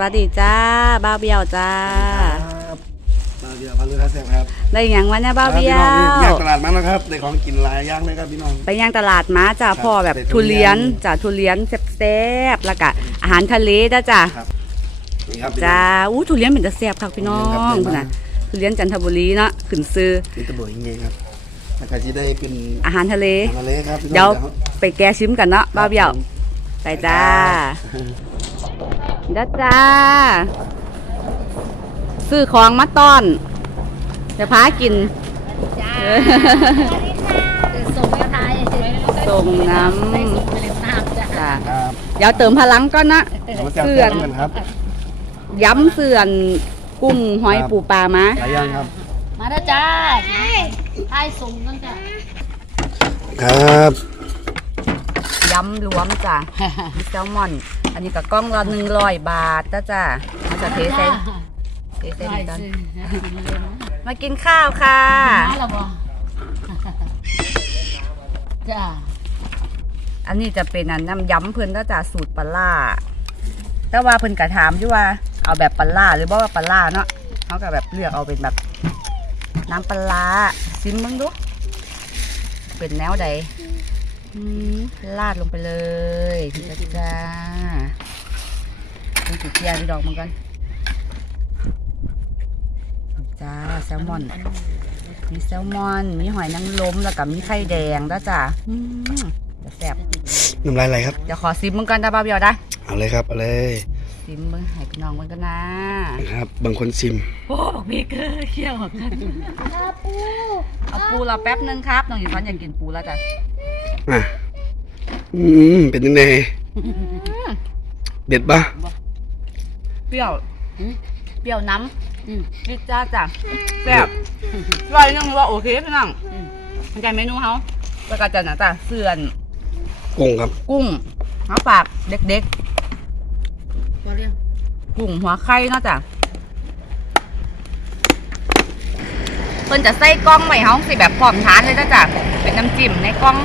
วัสดีจ้าบ้าวเบี้ยวจ้าครับมาเดียวพันเรือแซ่บครับได้หยังวะเนี่ยบ้าวเบี้ยครับพี่น้องนี่วอยากตลาดมาแล้วครับได้ของกินหลายอย่างเลยครับพี่น้องไปย่างตลาดมาจ้าครับพ่อแบบได้ทุทุเรีเรียยนนจ้าทุเรียนแซ่บๆแล้วก็อาหารทะเลจ้าจ้าครับนี่ครับพี่น้องจ้าอู้ทุเรียนเป็นจะแซ่บครับพี่น้อทุเรียนครับงคุณน่ะทุเรียนจันทบุรีเนาะขึ้นซื้อนี่ตะเบยยังไงครับแล้วก็จะได้เป็นอาหารทะเลอาหารทะเลครับพี่น้องเดี๋ยวไปแกะชิมกันเนาะบ้าวเบี้ยวไปจ้า จ้าจ้า ซื้อของมาต้อนจะพากินเออ ส่งกระทายส่งน้ใส่ส่งไปเล็บน้ำจ้ะำจ้าครับเดี๋ยวเติมพลังก่อนนะมาแซ่บเสื่อนกันครับย้ำเสื่อนกุ้งหอยครับปูปลามาหลายอย่างครับ มาแล้วจ้าทายส่งกันจ้ะครับ ย้ำรวมจ้ะมีแซลมอน อันนี้ก็กล้องละหนึ่งร้อยบาทจ้าจ้ามาจะเทใส่เทใส่ได้นี่กันสิกินเลยนะมากินข้าวค่ะมาแล้วบ่จ้าอันนี้จะเป็นอันน้ำย้ำเพิ่นก็จะสูตรปลาล่าแต่ว่าเพิ่นกระถามอยู่ว่าเอาแบบปลาล่าหรือบ่ว่าปลาล่าเนาะเขาก็แบบเลือกเอาเป็นแบบน้ำปลาร้าซิมเบ้างดูเป็นแนวใดอืม ลาดลงไปเลยจ้าจ้าเป็นจุดเทียนพี่ดอกมันกันจ้าแซลมอน มีแซลมอน มีหอยนางรมแล้วก็มีไข่แดงด้วยจ้าอืมจะแซ่บน้ำลายไหลครับเดี๋ยวขอซิมมึงกันจ้าบ้าเบียวได้เอาเลยครับเอาเลยซิมมึงให้พี่น้องมึงกันนะนะครับ บางคนซิมโอ้บอกเบเกอร์เคี่ยวกันเอาปูเราแป๊บนึงครับน้องหญิงฟันอยากกินปูแล้วจ้ะ อะอืมเป็นยังไงเด็ดปะเปรี้ยวอืมเปรี้ยวน้อืมำจิ๊ดจ้าจ้ะแซ่บร้อยนึงว่าโอเคพี่น้องอืมใจเมนูเขาแล้วก็จะหนาจ้ะเสื่อนกุ้งครับ กุ้งมาฝากเด็กก็เรียกๆกุ้งหัวไข่เนาะจ้ะ เพิ่นจะใส่กล้องไว้เฮาสิแบบพร้อมทานเลยจ้ะจ้ะเป็นน้ำจิ้มในกล้อง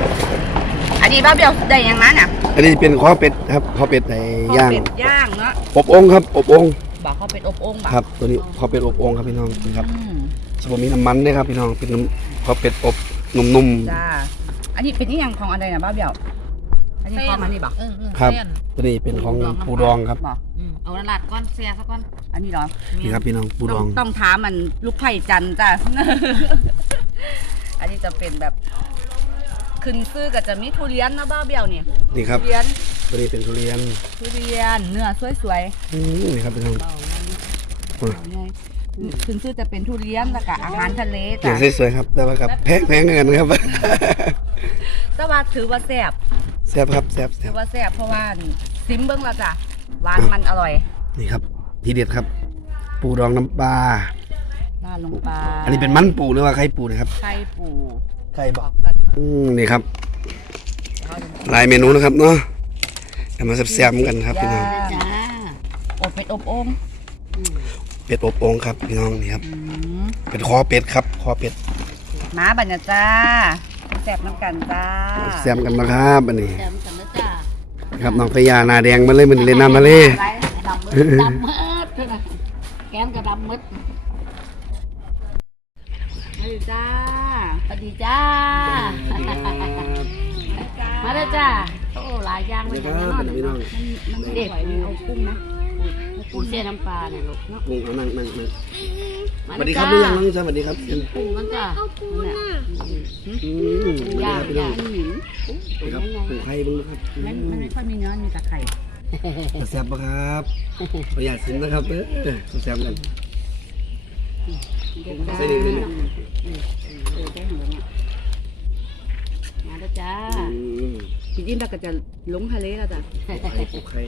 อันนี้บ้าเบียวได้ยังนั้นอะอันนี้เป็นข้อเป็ดครับข้อเป็ดในย่าง เป็ดย่างเนาะอบองครับ อบองบอกเขาเป็นอบโอ่งบ่ะครับ ตัวนี้ข้อเป็ดอบองครับพี่น้องนะครับอืมสมมีน้ำมันด้วยครับพี่น้องเป็นน้ำข้อเป็ดอบนุ่มจ้าอันนี้เป็นนี่ยังของอะไรนะบ้าเบี้ยว อันนี้ของมันนี่บอกเออเออๆครับ เส้นตัวนี้เป็นของปูดองครับ บอกอืมเอาละลาดก้อนเสียซะก้อนอันนี้เหรอนี่ครับพี่น้องปูดอง ต้องถามมันลูกไผ่จันทร์จ้าอันนี้จะเป็นแบบ ขึ้นซื้อก็จะมีทุเรียนนะบ้าเบี้ยวนี่นี่ครับทุเรียนตัวนี้เป็นทุเรียนทุเรียนเนื้อสวยอืมนี่ครับพี่น้องๆขึ้นซื้อจะเป็นทุเรียนแล้วก็อาหารทะเลเก่จ้ะงสวยๆครับ แต่ว่าครับแพงแพงเงินครับ แต่ว่าถือว่าแซ่บแซ่บครับแซ่บแซ่ถืบอว่าแซ่บเพราะว่าซิมเบิ้งและจ้ะหวานมันอร่อยนี่ครับ ทีเด็ดครับ ปูดองน้ำปลาลาดลงไปอันนี้เป็นมันปูหรือว่าไข่ปูนะครับไข่ปูไข่บบออกกกันอืมนี่ครับเขาจะหลายเมนูนะครับเนาะจะมาแซ่บๆกันครับพี่น้องจ้าอบเป็ดอบโอ่งอืมเป็ดอบโองครับพี่น้องนี่ครับ อืมเป็นคอเป็ดครับคอเป็ดมาบัญญัจ้า แซ่บน้ำกันจ้าแซ่บกันนะครับอันนี้แซมกันนะจ้าครับน้องพญานาแดงมาเลยมันเล่นน้ำมาเลยไรดำมืดดำมืดเท่านั้นแก้มก็ดำมืดมาเลยจ้าสวัสดีจ้า มาแล้วจ้าโอ้หลายอย่างเลยอย่างแน่นอนพี่น้องมันเด็ดมันเอากุ้งนะปูเสียน้ำปลาเนี่ยลูกเนาะกุ้งเอานั่งนั่งนั่งมา สวัสดีแล้ครับวพี่จ้ายังน้องสวัสดีครับปูมันจ้านั่นแหละอืมสวัสดีครับพี่น้องมันหมิ่นนี่ครับปูไข่เบึ้งนะครับมันมันไม่ค่อยมีเนื้อมีแต่ไข่แซ่บปะครับประหยัดสินนะครับเออแซ่บกันเด็ดใส่ดีเลยเนี่ย เออได้ของเราเนี่ยมาแล้วจ้าอืมจริงๆเราก็จะลงทะเลแล้วจ้ะไข่ปูไข่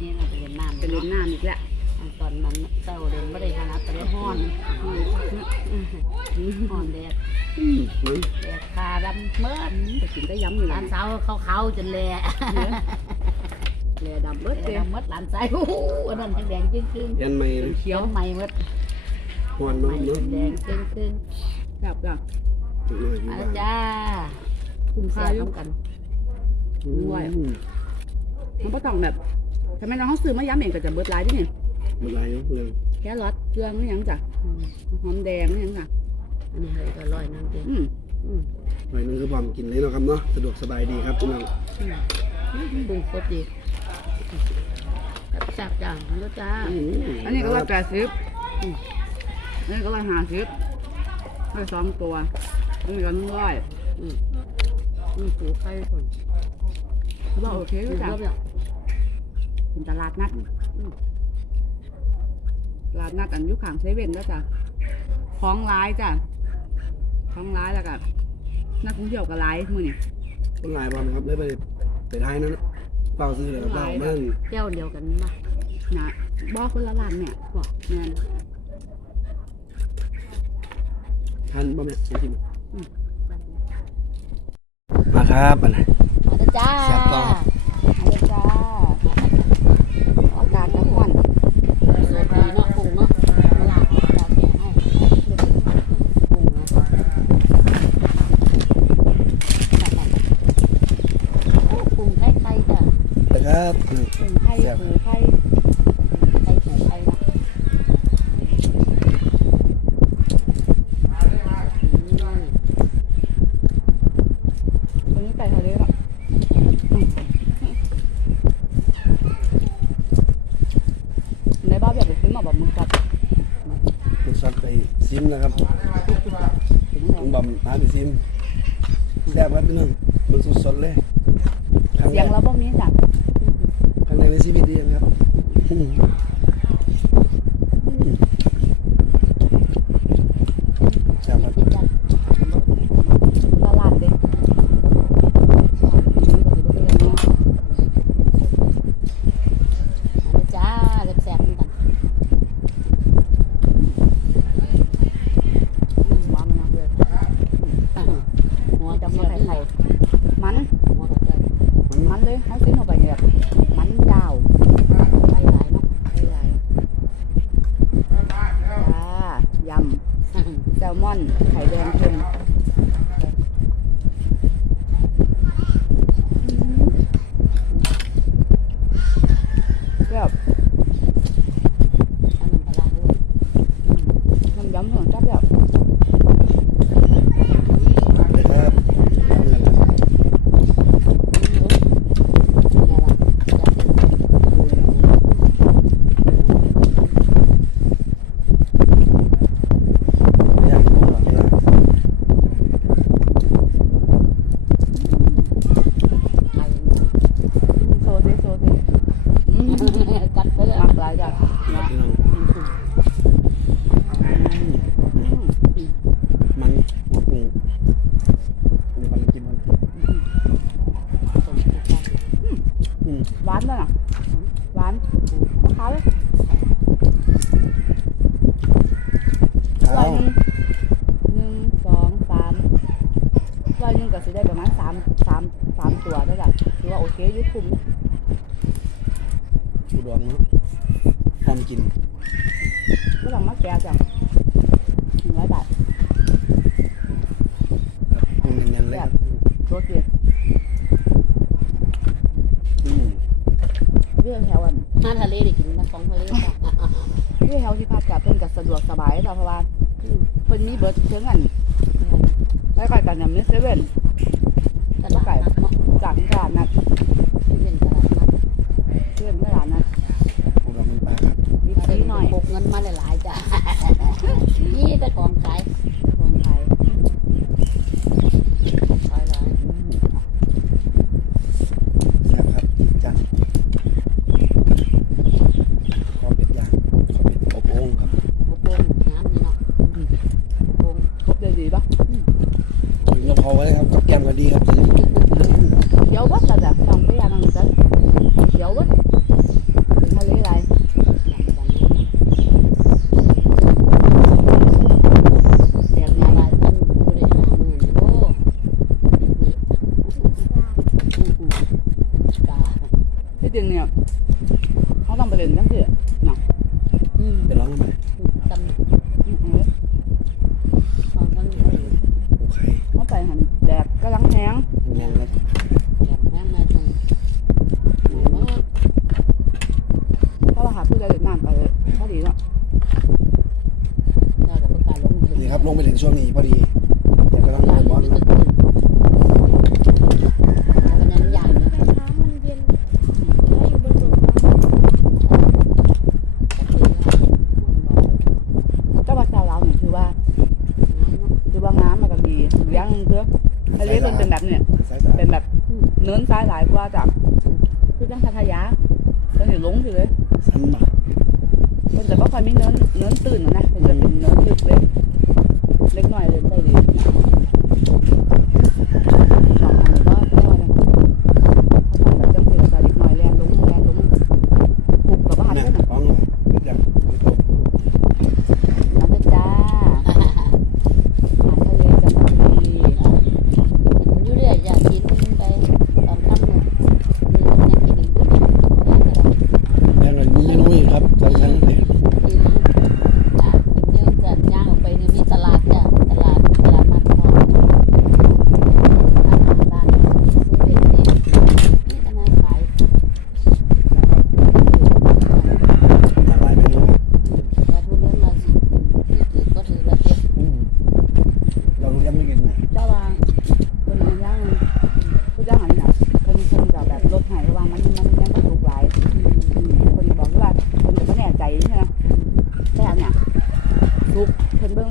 นี่เราไปเล่นน้ำไปเล่นน้ำอีกแล้ว ตอนนั้นเจ้าเดินไม่ได้ขนาดตอนนี้ห้อนห้อนแดดอืมมันแดดคาดำเมื่อแต่กินได้ย้ำอยู่หลาร้านนสาวเขาๆจนแหล่แลดำเบิดแหเลยล่ดำเมื่อหลานสาวอันนั้นแดงจึ้งจึ้งยันไม่เขียวใหม่เมื่อหวานใหน้อม่งเนาะแดงจึ้งจึ้งแบบแบบมาแล้วจ้าคุ้มเสีค่ายอยู่น้ำกันด้วยมันก็ต้องแบบทำไมน้องเขาซื้อมาย้ำเองก็จะเบิดหลายที่นี่ มันหลายอยู่เรื่องแค่รสเครื่องนี่ยังจ้ะอืมหอมแดงนี่ยังจ้ะอันนี้เลยก็ร้อยหนึงเด้อืมอืมหน่อยหนึงคือความกินเลยเนาะครับเนาะสะดวกสบายดีครับพี่น้องอืมดึงสดดีแซ่บจังแล้วจ้าอันนี้ก็ร้อยแปดสิบอืมอันนี้ก็ร้อยห้าสิบร้อยสองตัวอันนี้ก็หนึ่งร้อยอืมอืมปูไข่ก่อนเขาบอกโอเคอืรู้มจักแล้วเนี่ยเป็นตลาดนัด อืมตลาดนัดอันอยุขางเซเว่นแล้วจ้ะของร้ายจ้ะของร้ายแล้วก็นักท่องเที่ยวก็ร้ายมือนี่คนหลายบอลครับเลยไปไปท้ายนั้นเปล่าซื้อเลยครับเปล่ามันแก้วเดียวกันมานะบอกคนละร้านเนี่ยบอกแม่นทันบ่แม่ไอชิมมาครับอันไหนมาเด้อจ้าแซ่บต่อเอาเลยจ้าอากาศก็ร้อน สวัสดีเนาะกุ้งเนาะมาลาเราแกะให้กุ้งนะโอ้กุ้งไข่ไข่จ้ะ นะครับอืม เป็นไข่หูไข่ ไข่ปูไข่นะอืม ตรงนี้ไก่ทะเลหรอในบ้านอยากไปซื้อมาแบบมึงกัด ลูกซัดไปซิมนะครับ ถึง ลุงบอมพาไปซิมแซ่บครับพี่น้องมันสดๆเลยครั้ง เสี แร ยง ก แล้วพวกนี้จ้ะ ครั้งแรกในชีวิตดีครับ อืมแซ่บครับ จ้ะ ละลานเด็ก มาเด้อจ้าแซ่บๆเหมือนกันอืม ว้ามันนะเลย หัว จะ จะ มา มา ไข่ ไข่ ไข่มัน หัวกับเกลือ มันเลยให้ซื้อมาไปเนี่ยแบบมันยาว ไข่หลายเนาะ ไม่ไรจ้ายำ แซลมอนไข่แดงเค็มแบบ อันนั้นปลาร้าด้วย น้ำยำของจับแบบ เลยครับทำกันครับ เนี่ยล่ะจ้ะ ย่างกุ้งหลังนะ ไข่ โซซิโซซิอืม กัดไปเลย มักหลายจ้ะ ครับพี่น้อง อืม มันหัวกุ้งมีปันกินมันอืม หวานด้วยนะหวานมะพร้าวเลยข้าร้อยวหนึ่งหนึ่งสองสามร้อยหนึ่งก็สิได้ประมาณสามสามสามตัวได้จ้ะถือว่าโอเคอยุคุ้มอุดมเนาะพร้อมกินก็ต้องมาแกะจ้ะหนึ่งร้อยบาท กุ้งเนียนๆเลยครับ รสเดียว อืม เรื่ องแถวอันอาหารทะเลได้กินมาของทะเลจ้ะเรื่องแถวที่พักกับเพิ่นก็สะดวกสบายจ้ะเพราะว่าอืมเพิ่นมีเบิร์ดเชิงอันแล้วก็กันยำในเซเว่นตลาดนัดเนาะจากตลาดนัดที่เป็นตลาดนัดเพื่อนตลาดนัดอุดมมันปลาครับมีซีหน่อยพกเงินมาหลายๆจ้ะนี่แต่ของขาย ของไทย ขายหลาย แซ่บครับจิตจัดขอเป็ดย่างขอเป็ดอบโอ่งครับ โอ้โหน้ำนี่เนาะโอ้โห ครบเลยดีปะ กินกะเพราไว้เลยครับกับแกล้มก็ดีครับจะได้อืม เดี๋ยววัดละจ้ะต้องไปอย่างนั้นจ้ะเดี๋ยววัดเป็นทะเลไร เดี๋ยวมาลายท่านผู้ได้หาหมื่นโอ้จ้า ที่ จริงเนี่ย เขาต้องไปเล่นจังซี่เนาะอืมไปร้องกันไหมจำอืมเออตอนนั้นโอเคเขาไปหันแดดกำลังแห้งแน่นครับ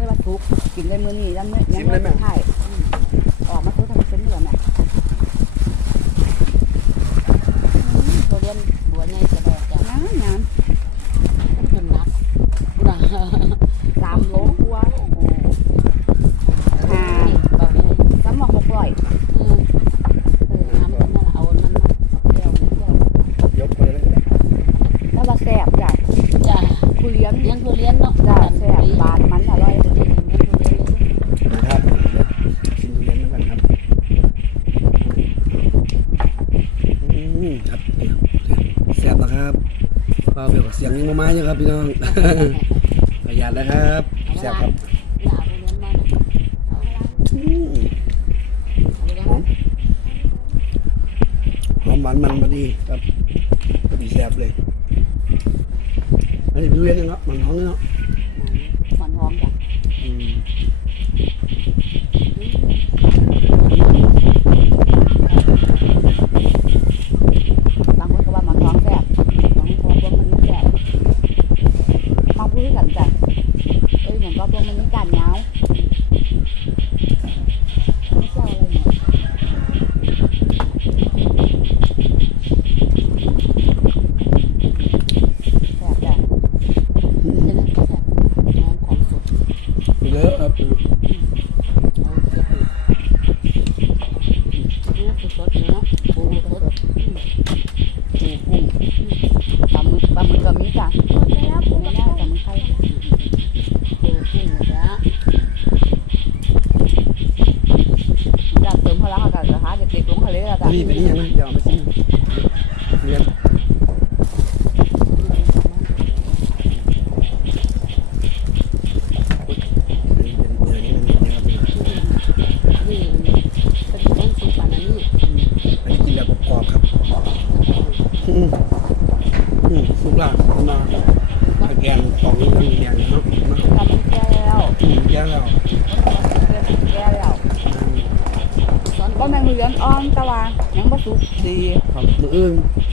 ได้ว่าทุกข์กินได้มื้อนี้แล้วเมื่อยังไม่ได้ถ่ยออกมาทุกทำเป็นเหลืองอะตัวเรียนบัวใน เสียงมาไม้ยังครับพี่น้อง ประหยัดนะครับแซ่บครับหอมหอมหวานมันพอดีครับพอดีแซ่บเลยอันนี้พี่เวียนเนาะมันท้องเนาะมันหอมจ้ะ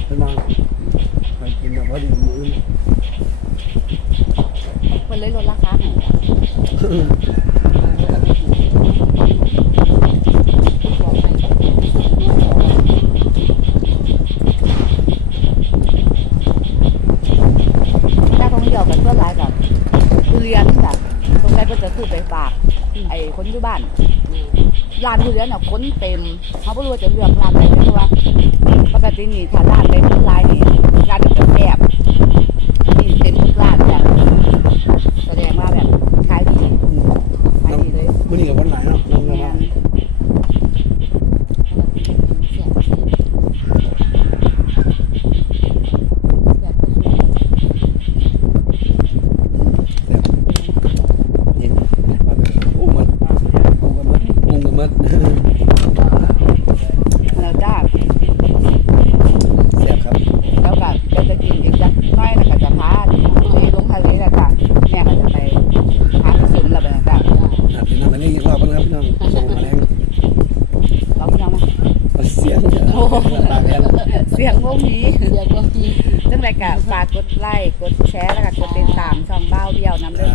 พนังไปกินแบบว่าดีมือมันเลยลดราคาหมูนักท่องเที่ยวกันเพื่หแบบทุเรียนแบบตรงใจเพื่อจะซื้อไปฝาก ไอ้คนอยู่บ้านร้านทุเรียนเนี่ยค้นเต็มเขาไม่รู้วจะเลือกร้านไหนเพราะว่า 给你一条大 ค์กดแชร์แล้วก็กดติดตามช่องเบ้าเบี้ยวน้ำเดือ